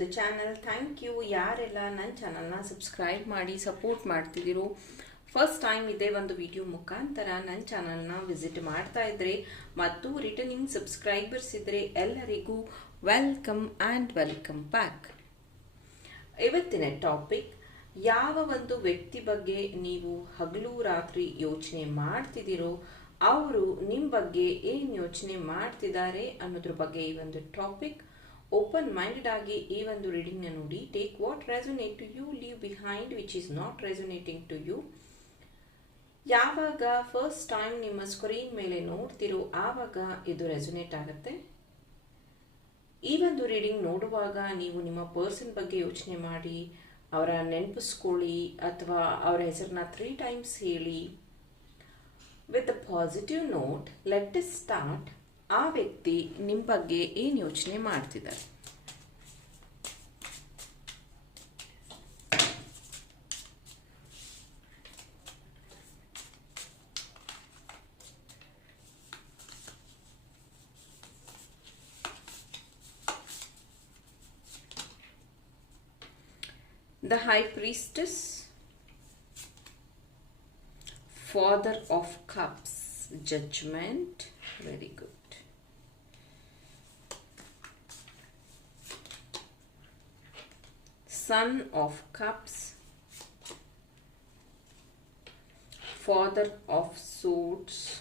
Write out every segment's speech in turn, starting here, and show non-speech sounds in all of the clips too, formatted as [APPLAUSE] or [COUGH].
The channel thank you ಯಾರೆಲ್ಲ ನನ್ನ ಚಾನಲ್ನ ಸಬ್ಸ್ಕ್ರೈಬ್ ಮಾಡಿ ಸಪೋರ್ಟ್ ಮಾಡ್ತಿದ್ದೀರೋ ಫಸ್ಟ್ ಟೈಮ್ ಇದೇ ಒಂದು ವಿಡಿಯೋ ಮುಖಾಂತರ ನನ್ನ ಚಾನಲ್ನ ವಿಸಿಟ್ ಮಾಡ್ತಾ ಇದ್ರೆ, ಮತ್ತು ರಿಟರ್ನಿಂಗ್ ಸಬ್ಸ್ಕ್ರೈಬರ್ಸ್ ಇದ್ರೆ ಎಲ್ಲರಿಗೂ ವೆಲ್ಕಮ್ ಆ್ಯಂಡ್ ವೆಲ್ಕಮ್ ಬ್ಯಾಕ್ ಇವತ್ತಿನ ಟಾಪಿಕ್ ಯಾವ ಒಂದು ವ್ಯಕ್ತಿ ಬಗ್ಗೆ ನೀವು ಹಗಲು ರಾತ್ರಿ ಯೋಚನೆ ಮಾಡ್ತಿದ್ದೀರೋ, ಅವರು ನಿಮ್ಮ ಬಗ್ಗೆ ಏನು ಯೋಚನೆ ಮಾಡ್ತಿದ್ದಾರೆ ಅನ್ನೋದ್ರ ಬಗ್ಗೆ ಈ ಒಂದು ಟಾಪಿಕ್ ಓಪನ್ ಮೈಂಡೆಡ್ ಆಗಿ ಈ ಒಂದು ರೀಡಿಂಗ್ನ ನೋಡಿ take what resonate to you leave behind which is not resonating to you ಯಾವಾಗ ಫಸ್ಟ್ ಟೈಮ್ ನಿಮ್ಮ ಸ್ಕ್ರೀನ್ ಮೇಲೆ ನೋಡ್ತಿರೋ ಆವಾಗ ಇದು ರೆಸೊನೇಟ್ ಆಗುತ್ತೆ. ಈ ಒಂದು ರೀಡಿಂಗ್ ನೋಡುವಾಗ ನೀವು ನಿಮ್ಮ ಪರ್ಸನ್ ಬಗ್ಗೆ ಯೋಚನೆ ಮಾಡಿ, ಅವರ ನೆನಪಿಸ್ಕೊಳ್ಳಿ ಅಥವಾ ಅವರ ಹೆಸರನ್ನ ತ್ರೀ ಟೈಮ್ಸ್ ಹೇಳಿ. With a positive note let us start ಆ ವ್ಯಕ್ತಿ ನಿಮ್ಮ ಬಗ್ಗೆ ಏನು ಯೋಚನೆ ಮಾಡ್ತಿದ್ದಾರೆ? The high priestess father of cups judgement very good son of cups father of swords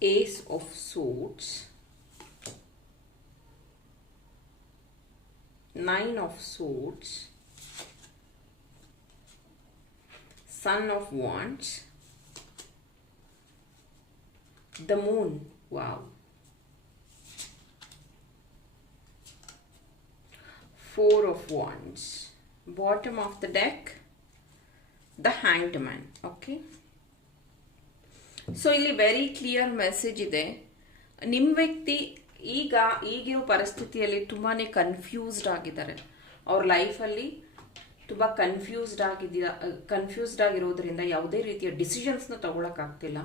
ace of swords nine of swords son of wands the moon wow. Four of wands. Bottom of the deck, the hanged man, okay? So ಇಲ್ಲಿ very clear message ಇದೆ. ನಿಮ್ಮ ವ್ಯಕ್ತಿ ಈಗ ಈಗಿರೋ ಪರಿಸ್ಥಿತಿಯಲ್ಲಿ ತುಂಬಾ confused ಆಗಿದ್ದಾರೆ. ಅವ್ರ ಲೈಫಲ್ಲಿ ತುಂಬ ಕನ್ಫ್ಯೂಸ್ಡ್ ಆಗಿದ್ದೀರ ಕನ್ಫ್ಯೂಸ್ಡ್ ಆಗಿರೋದ್ರಿಂದ ಯಾವುದೇ ರೀತಿಯ ಡಿಸಿಷನ್ಸ್ನ ತಗೊಳಕ್ಕಾಗ್ತಿಲ್ಲ.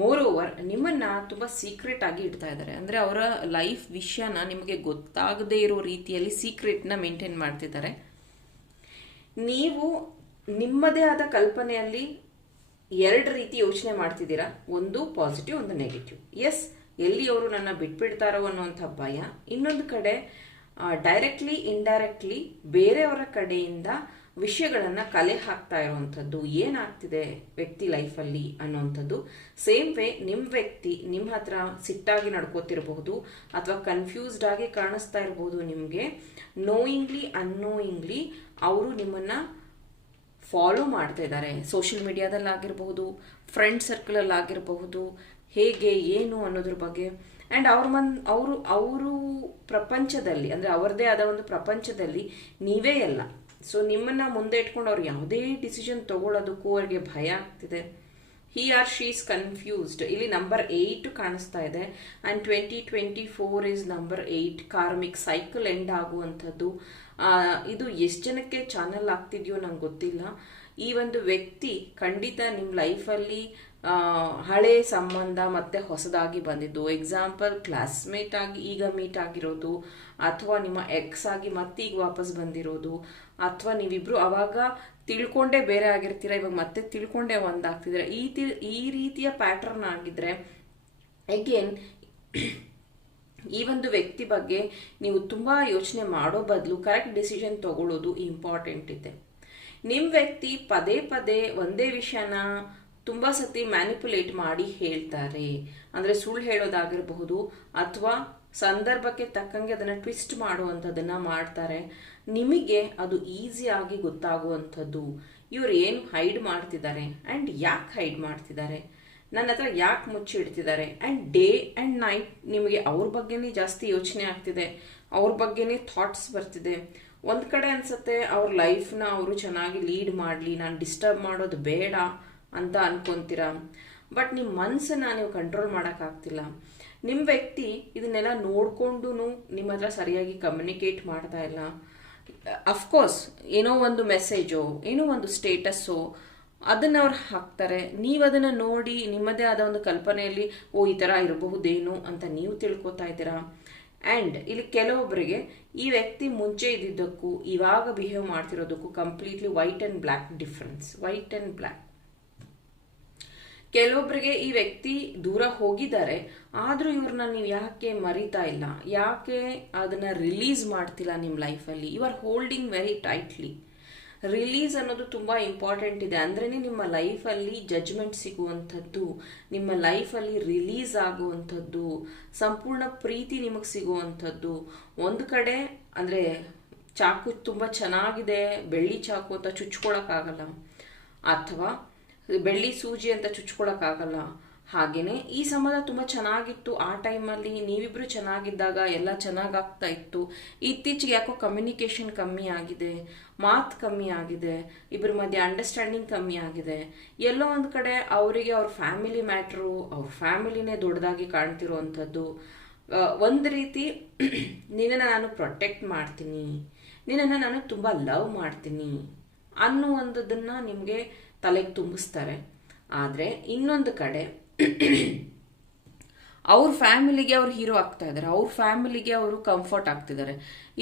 ಮೋರ್ ಓವರ್ ನಿಮ್ಮನ್ನ ತುಂಬ ಸೀಕ್ರೆಟ್ ಆಗಿ ಇಡ್ತಾ ಇದ್ದಾರೆ. ಅಂದರೆ ಅವರ ಲೈಫ್ ವಿಷಯನ ನಿಮಗೆ ಗೊತ್ತಾಗದೇ ಇರೋ ರೀತಿಯಲ್ಲಿ ಸೀಕ್ರೆಟ್ನ ಮೇಂಟೈನ್ ಮಾಡ್ತಿದ್ದಾರೆ. ನೀವು ನಿಮ್ಮದೇ ಆದ ಕಲ್ಪನೆಯಲ್ಲಿ ಎರಡು ರೀತಿ ಯೋಚನೆ ಮಾಡ್ತಿದ್ದೀರಾ? ಒಂದು ಪಾಸಿಟಿವ್ ಒಂದು ನೆಗೆಟಿವ್ ಎಸ್ ಎಲ್ಲಿ ಅವರು ನನ್ನ ಬಿಟ್ಬಿಡ್ತಾರೋ ಅನ್ನುವಂಥ ಭಯ. ಇನ್ನೊಂದು ಕಡೆ ಡೈರೆಕ್ಟ್ಲಿ ಇಂಡೈರೆಕ್ಟ್ಲಿ ಬೇರೆಯವರ ಕಡೆಯಿಂದ ವಿಷಯಗಳನ್ನು ಕಲೆ ಹಾಕ್ತಾ ಇರುವಂಥದ್ದು ಏನಾಗ್ತಿದೆ ವ್ಯಕ್ತಿ ಲೈಫಲ್ಲಿ ಅನ್ನೋವಂಥದ್ದು. ಸೇಮ್ ವೇ ನಿಮ್ಮ ವ್ಯಕ್ತಿ ನಿಮ್ಮ ಹತ್ರ ಸಿಟ್ಟಾಗಿ ನಡ್ಕೋತಿರಬಹುದು ಅಥವಾ ಕನ್ಫ್ಯೂಸ್ಡ್ ಆಗಿ ಕಾಣಿಸ್ತಾ ಇರಬಹುದು ನಿಮಗೆ. ನೋಯಿಂಗ್ಲಿ ಅನ್ನೋಯಿಂಗ್ಲಿ ಅವರು ನಿಮ್ಮನ್ನ ಫಾಲೋ ಮಾಡ್ತಾ ಇದ್ದಾರೆ. ಸೋಷಿಯಲ್ ಮೀಡಿಯಾದಲ್ಲಿ ಆಗಿರಬಹುದು ಫ್ರೆಂಡ್ ಸರ್ಕಲಲ್ಲಿ ಆಗಿರಬಹುದು, ಹೇಗೆ, ಏನು ಅನ್ನೋದ್ರ ಬಗ್ಗೆ. ಆ್ಯಂಡ್ ಅವ್ರ ಮನ್, ಅವರು ಅವರು ಪ್ರಪಂಚದಲ್ಲಿ, ಅಂದರೆ ಅವರದೇ ಆದ ಒಂದು ಪ್ರಪಂಚದಲ್ಲಿ ನೀವೇ ಎಲ್ಲ ಸೊ ನಿಮ್ಮನ್ನ ಮುಂದೆ ಇಟ್ಕೊಂಡು ಅವ್ರು ಯಾವುದೇ ಡಿಸಿಷನ್ ತಗೊಳ್ಳೋದಕ್ಕೂ ಅವ್ರಿಗೆ ಭಯ ಆಗ್ತಿದೆ. ಹಿ ಆರ್ ಶೀಸ್ ಕನ್ಫ್ಯೂಸ್ಡ್ ಇಲ್ಲಿ ನಂಬರ್ ಏಯ್ಟ್ ಕಾಣಿಸ್ತಾ ಇದೆ. And twenty twenty four is number eight karmic cycle end ಆಗುವಂಥದ್ದು ಇದು ಎಷ್ಟು ಜನಕ್ಕೆ ಚಾನಲ್ ಆಗ್ತಿದೆಯೋ ನಂಗೆ ಗೊತ್ತಿಲ್ಲ. ಈ ಒಂದು ವ್ಯಕ್ತಿ ಖಂಡಿತ ನಿಮ್ಮ ಲೈಫಲ್ಲಿ ಹಳೆ ಸಂಬಂಧ ಮತ್ತೆ ಹೊಸದಾಗಿ ಬಂದಿದ್ದು. ಎಕ್ಸಾಂಪಲ್ ಕ್ಲಾಸ್ಮೇಟ್ ಆಗಿ ಈಗ ಮೀಟ್ ಆಗಿರೋದು, ಅಥವಾ ನಿಮ್ಮ ಎಕ್ಸ್ ಆಗಿ ಮತ್ತೀಗ ವಾಪಸ್ ಬಂದಿರೋದು, ಅಥವಾ ನೀವಿಬ್ರು ಅವಾಗ ತಿಳ್ಕೊಂಡೇ ಬೇರೆ ಆಗಿರ್ತೀರ, ಇವಾಗ ಮತ್ತೆ ತಿಳ್ಕೊಂಡೇ ಒಂದಾಗ್ತಿದ್ರೆ ಈ ತಿ, ಈ ರೀತಿಯ ಪ್ಯಾಟರ್ನ್ ಆಗಿದ್ರೆ ಅಗೇನ್ ಈ ಒಂದು ವ್ಯಕ್ತಿ ಬಗ್ಗೆ ನೀವು ತುಂಬ ಯೋಚನೆ ಮಾಡೋ ಬದಲು ಕರೆಕ್ಟ್ ಡಿಸಿಷನ್ ತಗೊಳ್ಳೋದು ಇಂಪಾರ್ಟೆಂಟ್ ಇದೆ. ನಿಮ್ಮ ವ್ಯಕ್ತಿ ಪದೇ ಪದೇ ಒಂದೇ ವಿಷಯನ ತುಂಬ ಸತಿ ಮ್ಯಾನಿಪುಲೇಟ್ ಮಾಡಿ ಹೇಳ್ತಾರೆ. ಅಂದರೆ ಸುಳ್ಳು ಹೇಳೋದಾಗಿರಬಹುದು ಅಥವಾ ಸಂದರ್ಭಕ್ಕೆ ತಕ್ಕಂಗೆ ಅದನ್ನು ಟ್ವಿಸ್ಟ್ ಮಾಡುವಂಥದ್ದನ್ನು ಮಾಡ್ತಾರೆ. ನಿಮಗೆ ಅದು ಈಸಿಯಾಗಿ ಗೊತ್ತಾಗುವಂಥದ್ದು. ಇವ್ರು ಏನು ಹೈಡ್ ಮಾಡ್ತಿದ್ದಾರೆ ಆ್ಯಂಡ್ ಯಾಕೆ ಹೈಡ್ ಮಾಡ್ತಿದ್ದಾರೆ? ನನ್ನ ಹತ್ರ ಯಾಕೆ ಮುಚ್ಚಿಡ್ತಿದ್ದಾರೆ ಆ್ಯಂಡ್ ಡೇ ಆ್ಯಂಡ್ ನೈಟ್ ನಿಮಗೆ ಅವ್ರ ಬಗ್ಗೆನೇ ಜಾಸ್ತಿ ಯೋಚನೆ ಆಗ್ತಿದೆ. ಅವ್ರ ಬಗ್ಗೆನೇ ಥಾಟ್ಸ್ ಬರ್ತಿದೆ. ಒಂದು ಕಡೆ ಅನಿಸುತ್ತೆ ಅವ್ರ ಲೈಫ್ನ ಅವರು ಚೆನ್ನಾಗಿ ಲೀಡ್ ಮಾಡಲಿ, ನಾನು ಡಿಸ್ಟರ್ಬ್ ಮಾಡೋದು ಬೇಡ. ಅಂತ ಅನ್ಕೊಂತೀರಾ? ಬಟ್ ನಿಮ್ಮ ಮನಸ್ಸನ್ನ ನೀವು ಕಂಟ್ರೋಲ್ ಮಾಡೋಕ್ಕಾಗ್ತಿಲ್ಲ ನಿಮ್ಮ ವ್ಯಕ್ತಿ ಇದನ್ನೆಲ್ಲ ನೋಡಿಕೊಂಡು ನಿಮ್ಮ ಹತ್ರ ಸರಿಯಾಗಿ ಕಮ್ಯುನಿಕೇಟ್ ಮಾಡ್ತಾ ಇಲ್ಲ. ಅಫ್ಕೋರ್ಸ್ ಏನೋ ಒಂದು ಮೆಸೇಜೋ ಏನೋ ಒಂದು ಸ್ಟೇಟಸ್ಸೋ ಅದನ್ನು ಅವ್ರು ಹಾಕ್ತಾರೆ. ನೀವು ಅದನ್ನು ನೋಡಿ ನಿಮ್ಮದೇ ಆದ ಒಂದು ಕಲ್ಪನೆಯಲ್ಲಿ, ಓ, ಈ ಥರ ಇರಬಹುದೇನು ಅಂತ ನೀವು ತಿಳ್ಕೊತಾ ಇದ್ದೀರಾ? ಆ್ಯಂಡ್ ಇಲ್ಲಿ ಕೆಲವೊಬ್ಬರಿಗೆ ಈ ವ್ಯಕ್ತಿ ಮುಂಚೆ ಇದ್ದಿದ್ದಕ್ಕೂ, ಇವಾಗ behave ಮಾಡ್ತಿರೋದಕ್ಕೂ completely white and black difference white and black ಕೆಲವೊಬ್ಬರಿಗೆ ಈ ವ್ಯಕ್ತಿ ದೂರ ಹೋಗಿದ್ದಾರೆ, ಆದರೂ ಇವ್ರನ್ನ ನೀವು ಯಾಕೆ ಮರಿತಾ ಇಲ್ಲ? ಯಾಕೆ ಅದನ್ನು ರಿಲೀಸ್ ಮಾಡ್ತಿಲ್ಲ ನಿಮ್ಮ ಲೈಫಲ್ಲಿ you are holding very tightly release ಅನ್ನೋದು ತುಂಬ ಇಂಪಾರ್ಟೆಂಟ್ ಇದೆ. ಅಂದ್ರೇ ನಿಮ್ಮ ಲೈಫಲ್ಲಿ ಜಜ್ಮೆಂಟ್ ಸಿಗುವಂಥದ್ದು, ನಿಮ್ಮ ಲೈಫಲ್ಲಿ ರಿಲೀಸ್ ಆಗುವಂಥದ್ದು, ಸಂಪೂರ್ಣ ಪ್ರೀತಿ ನಿಮಗೆ ಸಿಗುವಂಥದ್ದು. ಒಂದು ಕಡೆ ಅಂದರೆ ಚಾಕು ತುಂಬ ಚೆನ್ನಾಗಿದೆ, ಬೆಳ್ಳಿ ಚಾಕು ಅಂತ ಚುಚ್ಕೊಳಕ್ಕಾಗಲ್ಲ. ಅಥವಾ ಬೆಳ್ಳಿ ಸೂಜಿ ಅಂತ ಚುಚ್ಕೊಳಕ್ಕಾಗಲ್ಲ. ಹಾಗೇನೆ ಈ ಸಂಬಂಧ ತುಂಬ ಚೆನ್ನಾಗಿತ್ತು. ಆ ಟೈಮಲ್ಲಿ ನೀವಿಬ್ರು ಚೆನ್ನಾಗಿದ್ದಾಗ ಎಲ್ಲ ಚೆನ್ನಾಗಾಗ್ತಾ ಇತ್ತು. ಇತ್ತೀಚೆಗೆ ಯಾಕೋ ಕಮ್ಯುನಿಕೇಷನ್ ಕಮ್ಮಿ ಆಗಿದೆ, ಮಾತು ಕಮ್ಮಿ ಆಗಿದೆ ಇಬ್ಬರ ಮಧ್ಯೆ ಅಂಡರ್ಸ್ಟ್ಯಾಂಡಿಂಗ್ ಕಮ್ಮಿ ಆಗಿದೆ. ಎಲ್ಲೋ ಒಂದು ಕಡೆ ಅವರಿಗೆ ಅವ್ರ ಫ್ಯಾಮಿಲಿ ಮ್ಯಾಟ್ರು ಅವ್ರ ಫ್ಯಾಮಿಲಿನೇ ದೊಡ್ಡದಾಗಿ ಕಾಣ್ತಿರುವಂಥದ್ದು. ಒಂದು ರೀತಿ [CLEARS THROAT] ನಿನ್ನನ್ನು ನಾನು ಪ್ರೊಟೆಕ್ಟ್ ಮಾಡ್ತೀನಿ. ನಿನ್ನನ್ನು ನಾನು ತುಂಬ ಲವ್ ಮಾಡ್ತೀನಿ ಅನ್ನುವಂಥದ್ದನ್ನು ನಿಮಗೆ ತಲೆಗೆ ತುಂಬಿಸ್ತಾರೆ. ಆದರೆ ಇನ್ನೊಂದು ಕಡೆ ಅವ್ರ ಫ್ಯಾಮಿಲಿಗೆ ಅವ್ರು ಹೀರೋ ಆಗ್ತಾ ಇದ್ದಾರೆ. ಅವ್ರ ಫ್ಯಾಮಿಲಿಗೆ ಅವರು ಕಂಫರ್ಟ್ ಆಗ್ತಿದ್ದಾರೆ.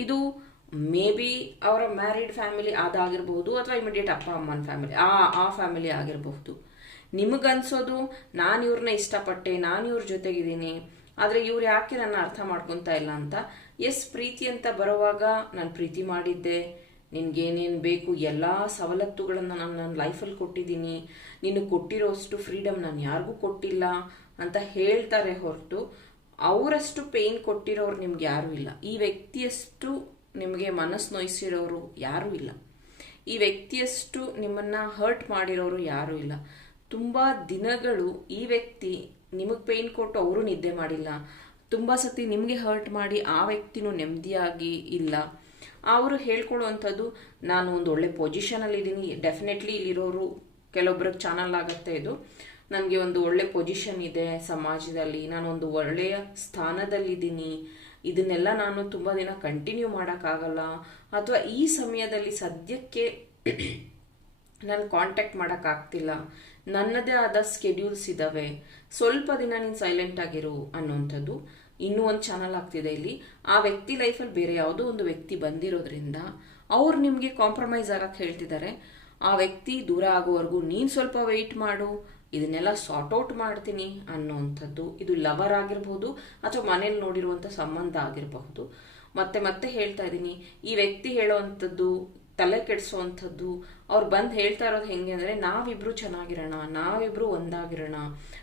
ಇದು ಮೇ ಬಿ ಅವರ ಮ್ಯಾರಿಡ್ ಫ್ಯಾಮಿಲಿ ಅದಾಗಿರಬಹುದು ಅಥವಾ ಇಮಿಡಿಯೇಟ್ ಅಪ್ಪ ಅಮ್ಮನ ಫ್ಯಾಮಿಲಿ, ಆ ಆ ಫ್ಯಾಮಿಲಿ ಆಗಿರಬಹುದು. ನಿಮಗನ್ಸೋದು, ನಾನು ಇವ್ರನ್ನ ಇಷ್ಟಪಟ್ಟೆ, ನಾನು ಇವ್ರ ಜೊತೆಗಿದ್ದೀನಿ, ಆದರೆ ಇವ್ರು ಯಾಕೆ ನನ್ನ ಅರ್ಥ ಮಾಡ್ಕೊತಾ ಇಲ್ಲ ಅಂತ? ಎಸ್, ಪ್ರೀತಿ ಅಂತ ಬರುವಾಗ ನಾನು ಪ್ರೀತಿ ಮಾಡಿದ್ದೆ. ನಿನ್ಗೇನೇನು ಬೇಕು, ಎಲ್ಲ ಸವಲತ್ತುಗಳನ್ನು ನಾನು ನನ್ನ ಲೈಫಲ್ಲಿ ಕೊಟ್ಟಿದ್ದೀನಿ. ನಿನಗೆ ಕೊಟ್ಟಿರೋಷ್ಟು ಫ್ರೀಡಮ್ ನಾನು ಯಾರಿಗೂ ಕೊಟ್ಟಿಲ್ಲ ಅಂತ ಹೇಳ್ತಾರೆ ಹೊರತು ಅವರಷ್ಟು ಪೇಯ್ನ್ ಕೊಟ್ಟಿರೋರು ನಿಮ್ಗೆ ಯಾರೂ ಇಲ್ಲ. ಈ ವ್ಯಕ್ತಿಯಷ್ಟು ನಿಮಗೆ ಮನಸ್ಸು ನೋಯಿಸಿರೋರು ಯಾರೂ ಇಲ್ಲ. ಈ ವ್ಯಕ್ತಿಯಷ್ಟು ನಿಮ್ಮನ್ನು ಹರ್ಟ್ ಮಾಡಿರೋರು ಯಾರೂ ಇಲ್ಲ. ತುಂಬ ದಿನಗಳು ಈ ವ್ಯಕ್ತಿ ನಿಮಗೆ ಪೇಯ್ನ್ ಕೊಟ್ಟು ಅವರು ನಿದ್ದೆ ಮಾಡಿಲ್ಲ. ತುಂಬ ಸತಿ ನಿಮಗೆ ಹರ್ಟ್ ಮಾಡಿ ಆ ವ್ಯಕ್ತಿನೂ ನೆಮ್ಮದಿಯಾಗಿ ಇಲ್ಲ. ಅವರು ಹೇಳ್ಕೊಳ್ಳುವಂಥದ್ದು ನಾನು ಒಂದು ಒಳ್ಳೆ ಪೊಸಿಷನಲ್ಲಿ ಇದ್ದೀನಿ ಡೆಫಿನೆಟ್ಲಿ ಇಲ್ಲಿರೋರು ಕೆಲವೊಬ್ರಿಗೆ ಚಾನಲ್ ಆಗುತ್ತೆ ಇದು. ನನಗೆ ಒಂದು ಒಳ್ಳೆ ಪೊಸಿಷನ್ ಇದೆ ಸಮಾಜದಲ್ಲಿ. ನಾನು ಒಂದು ಒಳ್ಳೆಯ ಸ್ಥಾನದಲ್ಲಿದ್ದೀನಿ. ಇದನ್ನೆಲ್ಲ ನಾನು ತುಂಬ ದಿನ ಕಂಟಿನ್ಯೂ ಮಾಡೋಕ್ಕಾಗಲ್ಲ. ಅಥವಾ ಈ ಸಮಯದಲ್ಲಿ ಸದ್ಯಕ್ಕೆ [CLEARS THROAT] ನಾನು ಕಾಂಟ್ಯಾಕ್ಟ್ ಮಾಡೋಕ್ಕಾಗ್ತಿಲ್ಲ. ನನ್ನದೇ ಆದ ಸ್ಕೆಡ್ಯೂಲ್ಸ್ ಇದ್ದಾವೆ ಸ್ವಲ್ಪ ದಿನ ನೀನು ಸೈಲೆಂಟ್ ಆಗಿರು ಅನ್ನೋವಂಥದ್ದು. ಇನ್ನೂ ಒಂದು ಚಾನಲ್ ಆಗ್ತಿದೆ ಇಲ್ಲಿ. ಆ ವ್ಯಕ್ತಿ ಲೈಫಲ್ಲಿ ಬೇರೆ ಯಾವುದೋ ಒಂದು ವ್ಯಕ್ತಿ ಬಂದಿರೋದ್ರಿಂದ ಅವ್ರು ನಿಮಗೆ ಕಾಂಪ್ರಮೈಸ್ ಆಗಕ್ಕೆ ಹೇಳ್ತಿದ್ದಾರೆ ಆ ವ್ಯಕ್ತಿ ದೂರ ಆಗೋವರೆಗೂ ನೀನು ಸ್ವಲ್ಪ ವೆಯ್ಟ್ ಮಾಡು, ಇದನ್ನೆಲ್ಲ ಸಾರ್ಟ್ ಔಟ್ ಮಾಡ್ತೀನಿ ಅನ್ನೋವಂಥದ್ದು ಇದು ಲವರ್ ಆಗಿರ್ಬೋದು ಅಥವಾ ಮನೇಲಿ ನೋಡಿರುವಂಥ ಸಂಬಂಧ ಆಗಿರಬಹುದು. ಮತ್ತೆ ಮತ್ತೆ ಹೇಳ್ತಾ ಇದ್ದೀನಿ, ಈ ವ್ಯಕ್ತಿ ಹೇಳೋವಂಥದ್ದು ತಲೆ ಕೆಡಿಸುವಂಥದ್ದು, ಅವ್ರು ಬಂದು ಹೇಳ್ತಾ ಇರೋದು ಹೆಂಗೆ ಅಂದರೆ, ನಾವಿಬ್ರು ಚೆನ್ನಾಗಿರೋಣ, ನಾವಿಬ್ರು ಒಂದಾಗಿರೋಣ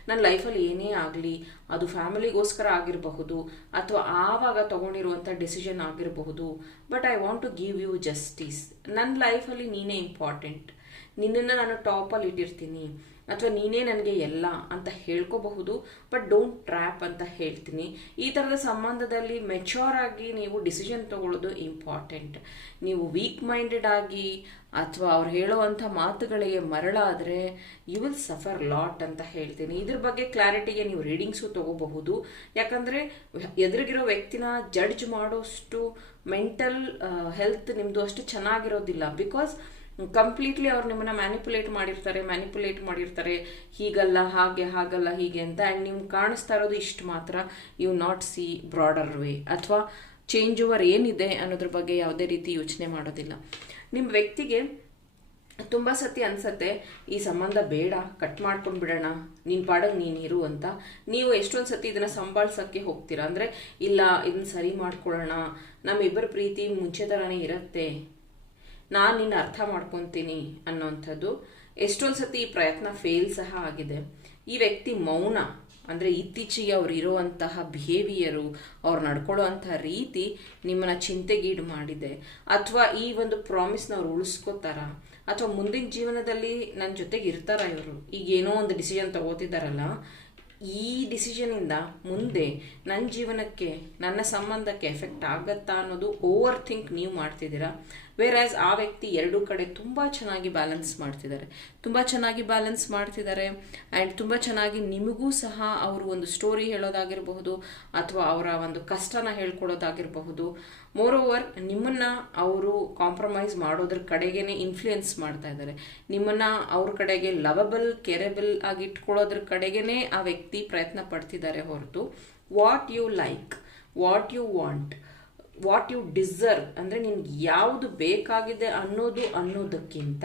ನನ್ನ ಲೈಫಲ್ಲಿ ಏನೇ ಆಗಲಿ, ಅದು ಫ್ಯಾಮಿಲಿಗೋಸ್ಕರ ಆಗಿರಬಹುದು, ಅಥವಾ ಆವಾಗ ತೊಗೊಂಡಿರುವಂಥ ಡಿಸಿಷನ್ ಆಗಿರಬಹುದು, but I want to give you justice. ನನ್ನ ಲೈಫಲ್ಲಿ ನೀನೇ ಇಂಪಾರ್ಟೆಂಟ್. ನಿನ್ನನ್ನು ನಾನು ಟಾಪಲ್ಲಿ ಇಟ್ಟಿರ್ತೀನಿ. ಅಥವಾ ನೀನೇ ನನಗೆ ಎಲ್ಲ ಅಂತ ಹೇಳ್ಕೋಬಹುದು ಬಟ್ ಡೋಂಟ್ ಟ್ರ್ಯಾಪ್ ಅಂತ ಹೇಳ್ತೀನಿ. ಈ ಥರದ ಸಂಬಂಧದಲ್ಲಿ ಮೆಚ್ಯೂರ್ ಆಗಿ ನೀವು ಡಿಸಿಷನ್ ತಗೊಳ್ಳೋದು ಇಂಪಾರ್ಟೆಂಟ್ ನೀವು ವೀಕ್ ಮೈಂಡೆಡ್ ಆಗಿ ಅಥವಾ ಅವ್ರು ಹೇಳುವಂಥ ಮಾತುಗಳಿಗೆ ಮರಳಾದರೆ ಯು ವಿಲ್ ಸಫರ್ ಲಾಟ್ ಅಂತ ಹೇಳ್ತೀನಿ. ಇದ್ರ ಬಗ್ಗೆ ಕ್ಲಾರಿಟಿಗೆ ನೀವು ರೀಡಿಂಗ್ಸು ತಗೋಬಹುದು. ಯಾಕಂದರೆ ಎದುರಿಗಿರೋ ವ್ಯಕ್ತಿನ ಜಡ್ಜ್ ಮಾಡೋಷ್ಟು ಮೆಂಟಲ್ ಹೆಲ್ತ್ ನಿಮ್ಮದು ಅಷ್ಟು ಚೆನ್ನಾಗಿರೋದಿಲ್ಲ. ಬಿಕಾಸ್ ಕಂಪ್ಲೀಟ್ಲಿ ಅವ್ರು ನಿಮ್ಮನ್ನ ಮ್ಯಾನಿಪುಲೇಟ್ ಮಾಡಿರ್ತಾರೆ ಮ್ಯಾನಿಪುಲೇಟ್ ಮಾಡಿರ್ತಾರೆ. ಹೀಗಲ್ಲ, ಹಾಗೆ, ಹಾಗಲ್ಲ, ಹೀಗೆ ಅಂತ. ಆ್ಯಂಡ್ ನಿಮ್ಗೆ ಕಾಣಿಸ್ತಾ ಇರೋದು ಇಷ್ಟು ಮಾತ್ರ. You not see broader way ಅಥವಾ ಚೇಂಜ್ ಓವರ್ ಏನಿದೆ ಅನ್ನೋದ್ರ ಬಗ್ಗೆ ಯಾವುದೇ ರೀತಿ ಯೋಚನೆ ಮಾಡೋದಿಲ್ಲ. ನಿಮ್ಮ ವ್ಯಕ್ತಿಗೆ ತುಂಬ ಸತಿ ಅನ್ಸತ್ತೆ, ಈ ಸಂಬಂಧ ಬೇಡ ಕಟ್ ಮಾಡ್ಕೊಂಡು ಬಿಡೋಣ ನಿನ್ನ ಪಾಡಂಗೆ ನೀನಿರು ಅಂತ. ನೀವು ಎಷ್ಟೊಂದು ಸತಿ ಇದನ್ನು ಸಂಭಾಳ್ಸೋಕ್ಕೆ ಹೋಗ್ತೀರಾ? ಅಂದರೆ, ಇಲ್ಲ, ಇದನ್ನ ಸರಿ ಮಾಡ್ಕೊಳ್ಳೋಣ. ನಮ್ಮಿಬ್ಬರ ಪ್ರೀತಿ ಮುಂಚೆ ಥರನೇ ಇರುತ್ತೆ. ನಾನು ನಿನ್ನ ಅರ್ಥ ಮಾಡ್ಕೊತೀನಿ ಅನ್ನೋಂಥದ್ದು. ಎಷ್ಟೊಂದು ಸತಿ ಈ ಪ್ರಯತ್ನ ಫೇಲ್ ಸಹ ಆಗಿದೆ. ಈ ವ್ಯಕ್ತಿ ಮೌನ, ಅಂದರೆ ಇತ್ತೀಚೆಗೆ ಅವ್ರು ಇರುವಂತಹ ಬಿಹೇವಿಯರು ಅವ್ರು ನಡ್ಕೊಳ್ಳುವಂತಹ ರೀತಿ ನಿಮ್ಮನ್ನ ಚಿಂತೆಗೀಡು ಮಾಡಿದೆ. ಅಥವಾ ಈ ಒಂದು ಪ್ರಾಮಿಸ್ನ ಅವ್ರು ಉಳಿಸ್ಕೋತಾರ? ಅಥವಾ ಮುಂದಿನ ಜೀವನದಲ್ಲಿ ನನ್ನ ಜೊತೆಗೆ ಇರ್ತಾರ ಇವರು? ಈಗ ಏನೋ ಒಂದು ಡಿಸಿಷನ್ ತಗೋತಿದ್ದಾರಲ್ಲ ಈ ಡಿಸಿಷನಿಂದ ಮುಂದೆ ನನ್ನ ಜೀವನಕ್ಕೆ, ನನ್ನ ಸಂಬಂಧಕ್ಕೆ ಎಫೆಕ್ಟ್ ಆಗತ್ತಾ ಅನ್ನೋದು ಓವರ್ ಥಿಂಕ್ ನೀವು ಮಾಡ್ತಿದ್ದೀರಾ? ವೇರ್ ಆ ವ್ಯಕ್ತಿ ಎರಡೂ ಕಡೆ ತುಂಬ ಚೆನ್ನಾಗಿ ಬ್ಯಾಲೆನ್ಸ್ ಮಾಡ್ತಿದ್ದಾರೆ. ತುಂಬ ಚೆನ್ನಾಗಿ ಬ್ಯಾಲೆನ್ಸ್ ಮಾಡ್ತಿದ್ದಾರೆ ಆ್ಯಂಡ್ ತುಂಬ ಚೆನ್ನಾಗಿ ನಿಮಗೂ ಸಹ ಅವರು ಒಂದು ಸ್ಟೋರಿ ಹೇಳೋದಾಗಿರಬಹುದು ಅಥವಾ ಅವರ ಒಂದು ಕಷ್ಟನ ಹೇಳ್ಕೊಡೋದಾಗಿರಬಹುದು. ಮೋರ್ ಓವರ್ ನಿಮ್ಮನ್ನು ಅವರು ಕಾಂಪ್ರಮೈಸ್ ಮಾಡೋದ್ರ ಕಡೆಗೇನೆ ಇನ್ಫ್ಲುಯೆನ್ಸ್ ಮಾಡ್ತಾ ಇದ್ದಾರೆ. ನಿಮ್ಮನ್ನು ಅವ್ರ ಕಡೆಗೆ ಲವಬಲ್ ಕೆರೆಬಲ್ ಆಗಿ ಇಟ್ಕೊಳ್ಳೋದ್ರ ಕಡೆಗೇನೆ ಆ ವ್ಯಕ್ತಿ ಪ್ರಯತ್ನ ಪಡ್ತಿದ್ದಾರೆ ಹೊರತು. What you like what you want what you deserve ಅಂದರೆ ನಿನ್ಗೆ ಯಾವುದು ಬೇಕಾಗಿದೆ ಅನ್ನೋದು ಅನ್ನೋದಕ್ಕಿಂತ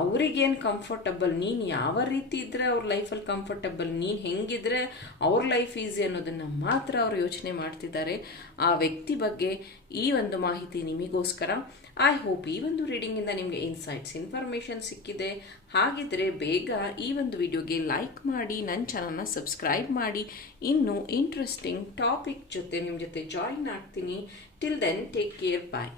ಅವ್ರಿಗೇನು ಕಂಫರ್ಟಬಲ್ ನೀನು ಯಾವ ರೀತಿ ಇದ್ದರೆ ಅವ್ರ ಲೈಫಲ್ಲಿ ಕಂಫರ್ಟಬಲ್ ನೀನು ಹೆಂಗಿದ್ರೆ ಅವ್ರ ಲೈಫ್ ಈಸಿ ಅನ್ನೋದನ್ನು ಮಾತ್ರ ಅವರು ಯೋಚನೆ ಮಾಡ್ತಿದ್ದಾರೆ. ಆ ವ್ಯಕ್ತಿ ಬಗ್ಗೆ ಈ ಒಂದು ಮಾಹಿತಿ ನಿಮಗೋಸ್ಕರ. ಐ ಹೋಪ್ ಈ ಒಂದು ರೀಡಿಂಗಿಂದ ನಿಮಗೆ ಇನ್ಸೈಟ್ಸ್ ಇನ್ಫಾರ್ಮೇಷನ್ ಸಿಕ್ಕಿದೆ. ಹಾಗಿದ್ರೆ ಬೇಗ ಈ ಒಂದು ವಿಡಿಯೋಗೆ ಲೈಕ್ ಮಾಡಿ ನನ್ನ ಚಾನಲ್ನ ಸಬ್ಸ್ಕ್ರೈಬ್ ಮಾಡಿ. ಇನ್ನು ಇಂಟ್ರೆಸ್ಟಿಂಗ್ ಟಾಪಿಕ್ ಜೊತೆ ನಿಮ್ಮ ಜೊತೆ ಜಾಯಿನ್ ಆಗ್ತೀನಿ. Till then take care bye